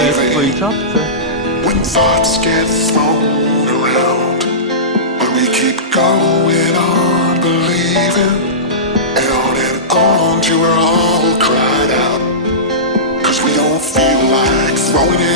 jest w twojej czapce. When thoughts get thrown around, but we keep going on believing, and on till we're all cried out, 'cause we don't feel like throwing it